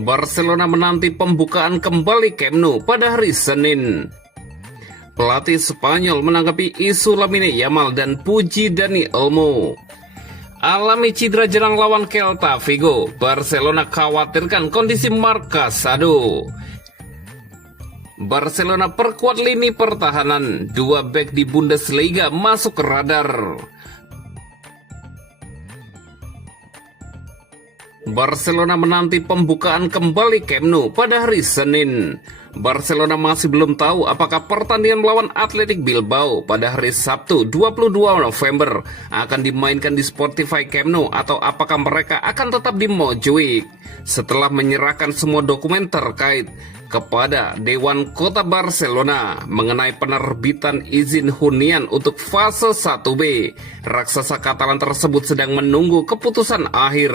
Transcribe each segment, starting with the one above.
Barcelona menanti pembukaan kembali Camp Nou pada hari Senin. Pelatih Spanyol menanggapi isu Lamine Yamal dan puji Dani Olmo. Alami cedera jelang lawan Celta Vigo, Barcelona khawatirkan kondisi Marc Casado. Barcelona perkuat lini pertahanan, 2 bek di Bundesliga masuk ke radar. Barcelona menanti pembukaan kembali Camp Nou pada hari Senin. Barcelona masih belum tahu apakah pertandingan melawan Athletic Bilbao pada hari Sabtu 22 November akan dimainkan di Spotify Camp Nou atau apakah mereka akan tetap di Montjuic. Setelah menyerahkan semua dokumen terkait kepada Dewan Kota Barcelona mengenai penerbitan izin hunian untuk fase 1B, raksasa Katalan tersebut sedang menunggu keputusan akhir.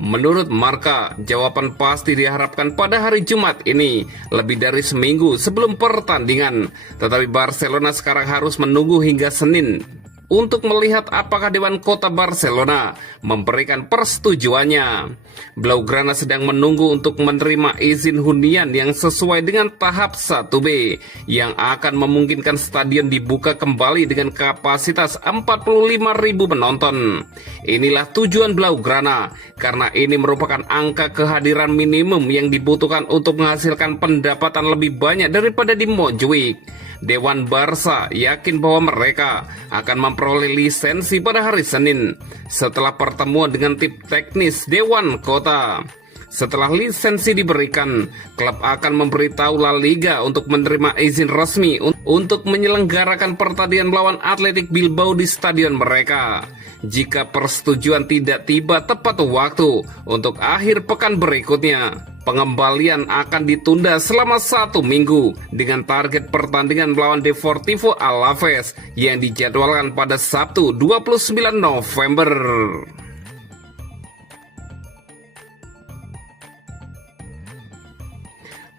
Menurut Marca, jawaban pasti diharapkan pada hari Jumat ini, lebih dari seminggu sebelum pertandingan. Tetapi Barcelona sekarang harus menunggu hingga Senin untuk melihat apakah Dewan Kota Barcelona memberikan persetujuannya. Blaugrana sedang menunggu untuk menerima izin hunian yang sesuai dengan tahap 1B yang akan memungkinkan stadion dibuka kembali dengan kapasitas 45.000 penonton. Inilah tujuan Blaugrana karena ini merupakan angka kehadiran minimum yang dibutuhkan untuk menghasilkan pendapatan lebih banyak daripada di Montjuic. Dewan Barca yakin bahwa mereka akan memperoleh lisensi pada hari Senin setelah pertemuan dengan tim teknis Dewan Kota. Setelah lisensi diberikan, klub akan memberitahu La Liga untuk menerima izin resmi untuk menyelenggarakan pertandingan melawan Athletic Bilbao di stadion mereka. Jika persetujuan tidak tiba tepat waktu untuk akhir pekan berikutnya, pengembalian akan ditunda selama 1 minggu dengan target pertandingan melawan Deportivo Alaves yang dijadwalkan pada Sabtu 29 November.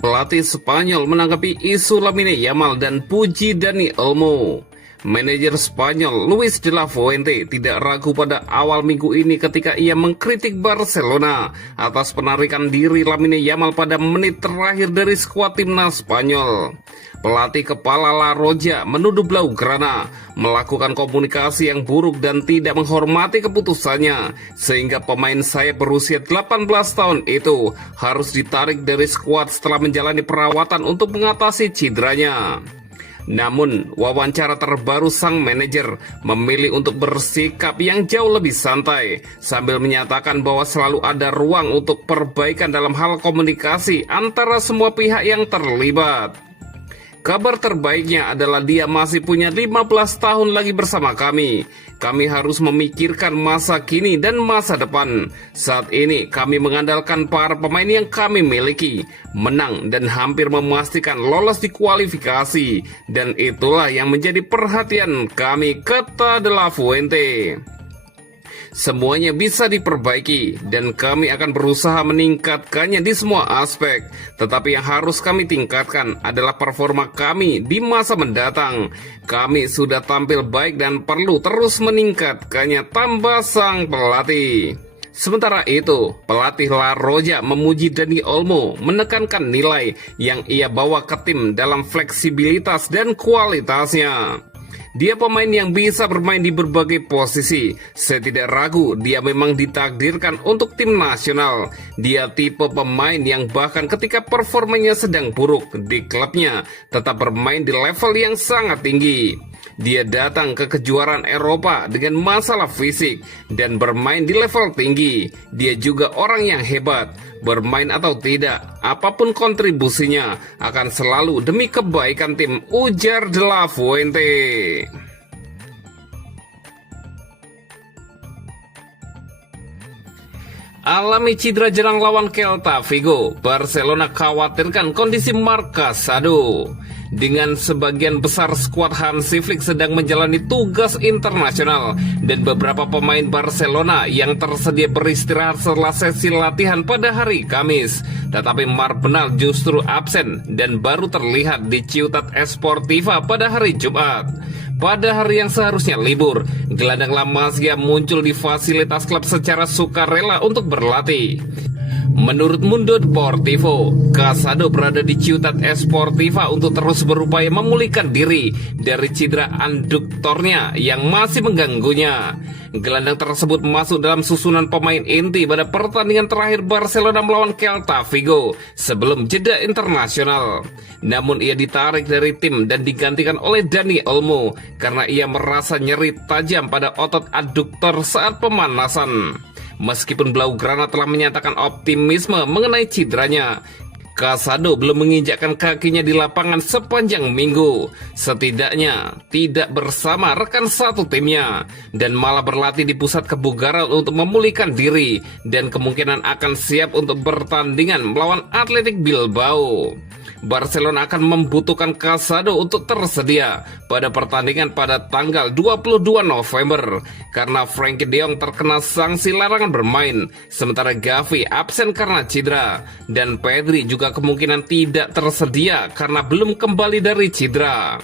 Pelatih Spanyol menanggapi isu Lamine Yamal dan puji Dani Olmo. Manajer Spanyol Luis de la Fuente tidak ragu pada awal minggu ini ketika ia mengkritik Barcelona atas penarikan diri Lamine Yamal pada menit terakhir dari skuad timnas Spanyol. Pelatih kepala La Roja menuduh Blaugrana melakukan komunikasi yang buruk dan tidak menghormati keputusannya, sehingga pemain sayap berusia 18 tahun itu harus ditarik dari skuad setelah menjalani perawatan untuk mengatasi cederanya. Namun, wawancara terbaru sang manajer memilih untuk bersikap yang jauh lebih santai, sambil menyatakan bahwa selalu ada ruang untuk perbaikan dalam hal komunikasi antara semua pihak yang terlibat. Kabar terbaiknya adalah dia masih punya 15 tahun lagi bersama kami. Kami harus memikirkan masa kini dan masa depan. Saat ini kami mengandalkan para pemain yang kami miliki, menang dan hampir memastikan lolos di kualifikasi. Dan itulah yang menjadi perhatian kami, kata De La Fuente. Semuanya bisa diperbaiki dan kami akan berusaha meningkatkannya di semua aspek. Tetapi yang harus kami tingkatkan adalah performa kami di masa mendatang. Kami sudah tampil baik dan perlu terus meningkatkannya, tambah sang pelatih. Sementara itu, pelatih La Roja memuji Dani Olmo, menekankan nilai yang ia bawa ke tim dalam fleksibilitas dan kualitasnya. Dia pemain yang bisa bermain di berbagai posisi. Saya tidak ragu dia memang ditakdirkan untuk tim nasional. Dia tipe pemain yang bahkan ketika performanya sedang buruk di klubnya tetap bermain di level yang sangat tinggi. Dia datang ke kejuaraan Eropa dengan masalah fisik dan bermain di level tinggi. Dia juga orang yang hebat. Bermain atau tidak, apapun kontribusinya akan selalu demi kebaikan tim, ujar De La Fuente. Alami cedera jelang lawan Celta Vigo, Barcelona khawatirkan kondisi Marc Casado. Dengan sebagian besar skuad Hansi Flick sedang menjalani tugas internasional dan beberapa pemain Barcelona yang tersedia beristirahat setelah sesi latihan pada hari Kamis, tetapi Marc Bernal justru absen dan baru terlihat di Ciutat Esportiva pada hari Jumat. Pada hari yang seharusnya libur, gelandang La Masia muncul di fasilitas klub secara sukarela untuk berlatih. Menurut Mundo Deportivo, Casado berada di Ciutat Esportiva untuk terus berupaya memulihkan diri dari cedera aduktornya yang masih mengganggunya. Gelandang tersebut masuk dalam susunan pemain inti pada pertandingan terakhir Barcelona melawan Celta Vigo sebelum jeda internasional. Namun ia ditarik dari tim dan digantikan oleh Dani Olmo karena ia merasa nyeri tajam pada otot aduktor saat pemanasan. Meskipun Blaugrana telah menyatakan optimisme mengenai cederanya, Casado belum menginjakkan kakinya di lapangan sepanjang minggu. Setidaknya tidak bersama rekan satu timnya dan malah berlatih di pusat kebugaran untuk memulihkan diri dan kemungkinan akan siap untuk bertandingan melawan Athletic Bilbao. Barcelona akan membutuhkan Casado untuk tersedia pada pertandingan pada tanggal 22 November karena Frenkie de Jong terkena sanksi larangan bermain, sementara Gavi absen karena cedera dan Pedri juga kemungkinan tidak tersedia karena belum kembali dari cedera.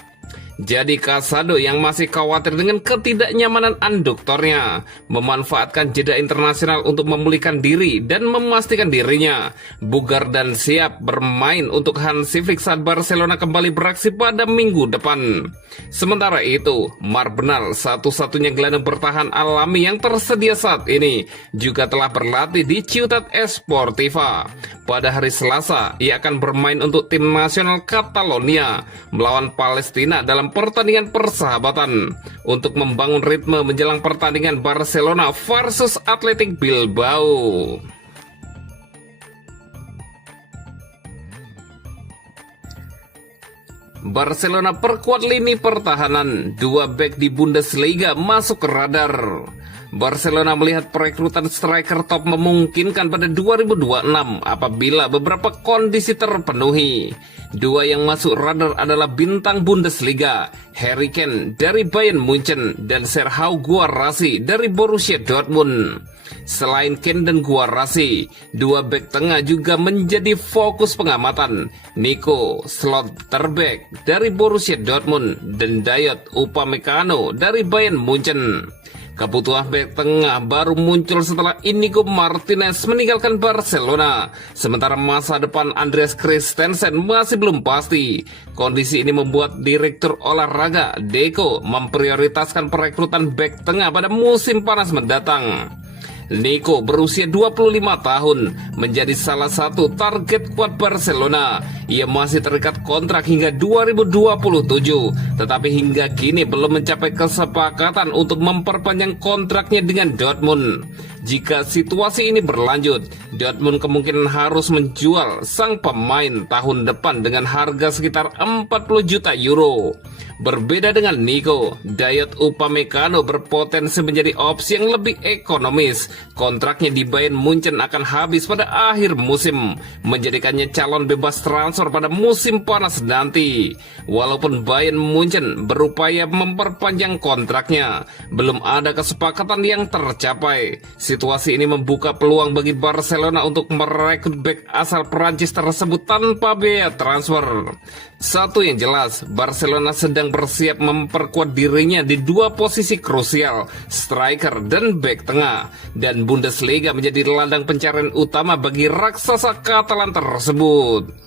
Jadi Casado yang masih khawatir dengan ketidaknyamanan aduktornya memanfaatkan jeda internasional untuk memulihkan diri dan memastikan dirinya bugar dan siap bermain untuk Hansi Flick saat Barcelona kembali beraksi pada minggu depan. Sementara itu, Marc Bernal, satu-satunya gelandang bertahan alami yang tersedia saat ini, juga telah berlatih di Ciutat Esportiva. Pada hari Selasa, ia akan bermain untuk tim nasional Catalonia melawan Palestina dalam pertandingan persahabatan untuk membangun ritme menjelang pertandingan Barcelona versus Athletic Bilbao. Barcelona perkuat lini pertahanan, 2 bek di Bundesliga masuk ke radar. Barcelona melihat perekrutan striker top memungkinkan pada 2026 apabila beberapa kondisi terpenuhi. 2 yang masuk radar adalah bintang Bundesliga, Harry Kane dari Bayern Munchen dan Serhou Guirassy dari Borussia Dortmund. Selain Kane dan Guirassy, 2 bek tengah juga menjadi fokus pengamatan. Nico Schlotterbeck dari Borussia Dortmund dan Dayot Upamecano dari Bayern Munchen. Kebutuhan bek tengah baru muncul setelah Inigo Martinez meninggalkan Barcelona. Sementara masa depan Andreas Christensen masih belum pasti. Kondisi ini membuat Direktur Olahraga Deco memprioritaskan perekrutan bek tengah pada musim panas mendatang. Nico berusia 25 tahun, menjadi salah satu target kuat Barcelona. Ia masih terikat kontrak hingga 2027, tetapi hingga kini belum mencapai kesepakatan untuk memperpanjang kontraknya dengan Dortmund. Jika situasi ini berlanjut, Dortmund kemungkinan harus menjual sang pemain tahun depan dengan harga sekitar 40 juta euro. Berbeda dengan Nico, Dayot Upamecano berpotensi menjadi opsi yang lebih ekonomis. Kontraknya di Bayern Munchen akan habis pada akhir musim, menjadikannya calon bebas transfer pada musim panas nanti. Walaupun Bayern Munchen berupaya memperpanjang kontraknya, belum ada kesepakatan yang tercapai. Situasi ini membuka peluang bagi Barcelona untuk merekrut bek asal Prancis tersebut tanpa biaya transfer. Satu yang jelas, Barcelona sedang bersiap memperkuat dirinya di 2 posisi krusial, striker dan bek tengah, dan Bundesliga menjadi ladang pencarian utama bagi raksasa Katalan tersebut.